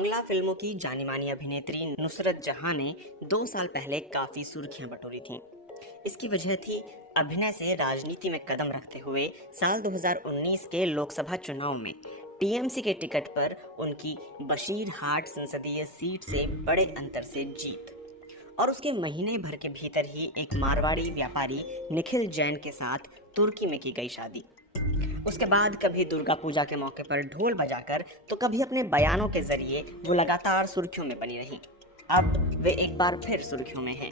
बांग्ला फिल्मों की जानी मानी अभिनेत्री नुसरत जहां ने 2 साल पहले काफी सुर्खियां बटोरी थीं। इसकी वजह थी अभिनय से राजनीति में कदम रखते हुए साल 2019 के लोकसभा चुनाव में टीएमसी के टिकट पर उनकी बशीरहाट संसदीय सीट से बड़े अंतर से जीत, और उसके महीने भर के भीतर ही एक मारवाड़ी व्यापारी निखिल जैन के साथ तुर्की में की गई शादी। उसके बाद कभी दुर्गा पूजा के मौके पर ढोल बजाकर तो कभी अपने बयानों के जरिए वो लगातार सुर्खियों में बनी रही। अब वे एक बार फिर सुर्खियों में हैं,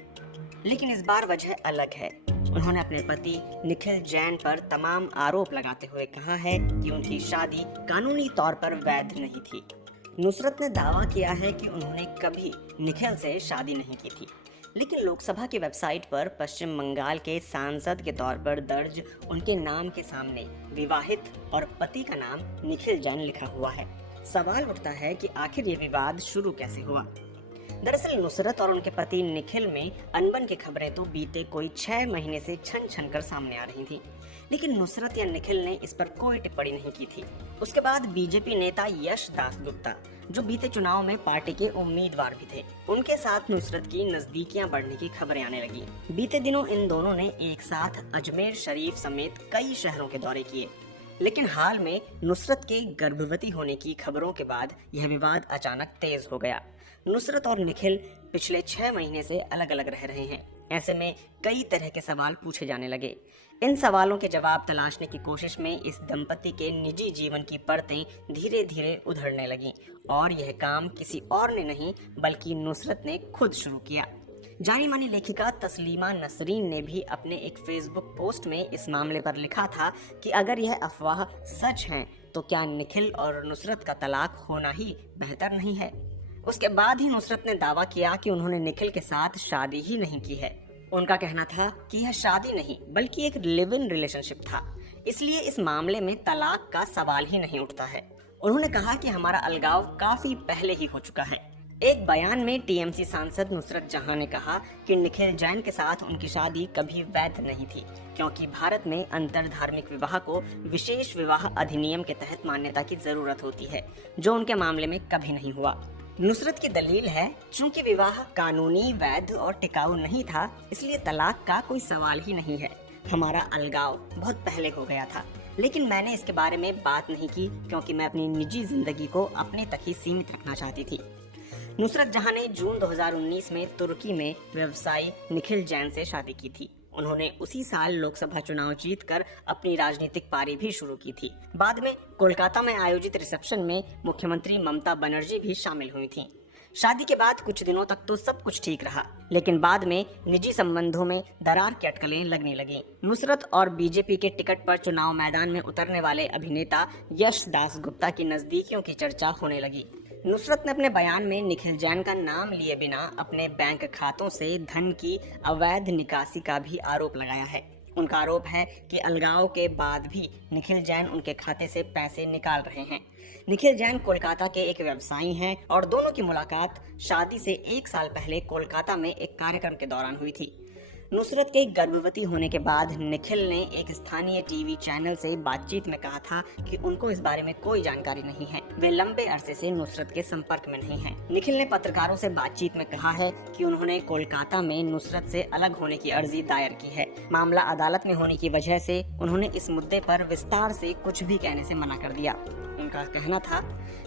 लेकिन इस बार वजह अलग है। उन्होंने अपने पति निखिल जैन पर तमाम आरोप लगाते हुए कहा है कि उनकी शादी कानूनी तौर पर वैध नहीं थी। नुसरत ने दावा किया है कि उन्होंने कभी निखिल से शादी नहीं की थी, लेकिन लोकसभा की वेबसाइट पर पश्चिम बंगाल के सांसद के तौर पर दर्ज उनके नाम के सामने विवाहित और पति का नाम निखिल जैन लिखा हुआ है। सवाल उठता है कि आखिर ये विवाद शुरू कैसे हुआ। दरअसल नुसरत और उनके पति निखिल में अनबन की खबरें तो बीते कोई 6 महीने से छन छन कर सामने आ रही थी, लेकिन नुसरत या निखिल ने इस पर कोई टिप्पणी नहीं की थी। उसके बाद बीजेपी नेता यश दास गुप्ता, जो बीते चुनाव में पार्टी के उम्मीदवार भी थे, उनके साथ नुसरत की नजदीकियां बढ़ने की खबरें आने लगी। बीते दिनों इन दोनों ने एक साथ अजमेर शरीफ समेत कई शहरों के दौरे किए, लेकिन हाल में नुसरत के गर्भवती होने की खबरों के बाद यह विवाद अचानक तेज हो गया। नुसरत और निखिल पिछले 6 महीने से अलग अलग रह रहे हैं। ऐसे में कई तरह के सवाल पूछे जाने लगे। इन सवालों के जवाब तलाशने की कोशिश में इस दंपति के निजी जीवन की परतें धीरे धीरे उधड़ने लगीं, और यह काम किसी और ने नहीं बल्कि नुसरत ने खुद शुरू किया। जानी मानी लेखिका तस्लीमा नसरीन ने भी अपने एक फेसबुक पोस्ट में इस मामले पर लिखा था कि अगर यह अफवाह सच है तो क्या निखिल और नुसरत का तलाक होना ही बेहतर नहीं है। उसके बाद ही नुसरत ने दावा किया कि उन्होंने निखिल के साथ शादी ही नहीं की है। उनका कहना था कि यह शादी नहीं बल्कि एक लिव इन रिलेशनशिप था, इसलिए इस मामले में तलाक का सवाल ही नहीं उठता है। उन्होंने कहा कि हमारा अलगाव काफी पहले ही हो चुका है। एक बयान में टीएमसी सांसद नुसरत जहां ने कहा कि निखिल जैन के साथ उनकी शादी कभी वैध नहीं थी, क्योंकि भारत में अंतर धार्मिक विवाह को विशेष विवाह अधिनियम के तहत मान्यता की जरूरत होती है, जो उनके मामले में कभी नहीं हुआ। नुसरत की दलील है, चूंकि विवाह कानूनी, वैध और टिकाऊ नहीं था, इसलिए तलाक का कोई सवाल ही नहीं है। हमारा अलगाव बहुत पहले हो गया था, लेकिन मैंने इसके बारे में बात नहीं की क्योंकि मैं अपनी निजी जिंदगी को अपने तक ही सीमित रखना चाहती थी। नुसरत जहां ने जून 2019 में तुर्की में व्यवसायी निखिल जैन से शादी की थी। उन्होंने उसी साल लोकसभा चुनाव जीतकर अपनी राजनीतिक पारी भी शुरू की थी। बाद में कोलकाता में आयोजित रिसेप्शन में मुख्यमंत्री ममता बनर्जी भी शामिल हुई थीं। शादी के बाद कुछ दिनों तक तो सब कुछ ठीक रहा, लेकिन बाद में निजी संबंधों में दरार की अटकलें लगने लगी। नुसरत और बीजेपी के टिकट पर चुनाव मैदान में उतरने वाले अभिनेता यश दास गुप्ता की नजदीकियों की चर्चा होने लगी। नुसरत ने अपने बयान में निखिल जैन का नाम लिए बिना अपने बैंक खातों से धन की अवैध निकासी का भी आरोप लगाया है। उनका आरोप है कि अलगाव के बाद भी निखिल जैन उनके खाते से पैसे निकाल रहे हैं। निखिल जैन कोलकाता के एक व्यवसायी हैं और दोनों की मुलाकात शादी से 1 साल पहले कोलकाता में एक कार्यक्रम के दौरान हुई थी। नुसरत के गर्भवती होने के बाद निखिल ने एक स्थानीय टीवी चैनल से बातचीत में कहा था कि उनको इस बारे में कोई जानकारी नहीं है। वे लंबे अरसे से नुसरत के संपर्क में नहीं हैं। निखिल ने पत्रकारों से बातचीत में कहा है कि उन्होंने कोलकाता में नुसरत से अलग होने की अर्जी दायर की है। मामला अदालत में होने की वजह से उन्होंने इस मुद्दे पर विस्तार से कुछ भी कहने से मना कर दिया। उनका कहना था,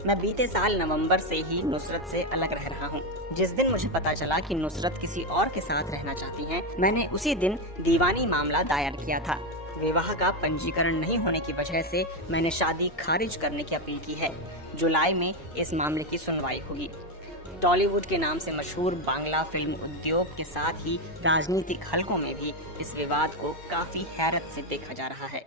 मैं बीते साल नवंबर से ही नुसरत से अलग रह रहा हूँ। जिस दिन मुझे पता चला कि नुसरत किसी और के साथ रहना चाहती हैं, मैंने उसी दिन दीवानी मामला दायर किया था। विवाह का पंजीकरण नहीं होने की वजह से मैंने शादी खारिज करने की अपील की है। जुलाई में इस मामले की सुनवाई होगी। टॉलीवुड के नाम से मशहूर बांग्ला फिल्म उद्योग के साथ ही राजनीतिक हलकों में भी इस विवाद को काफी हैरत से देखा जा रहा है।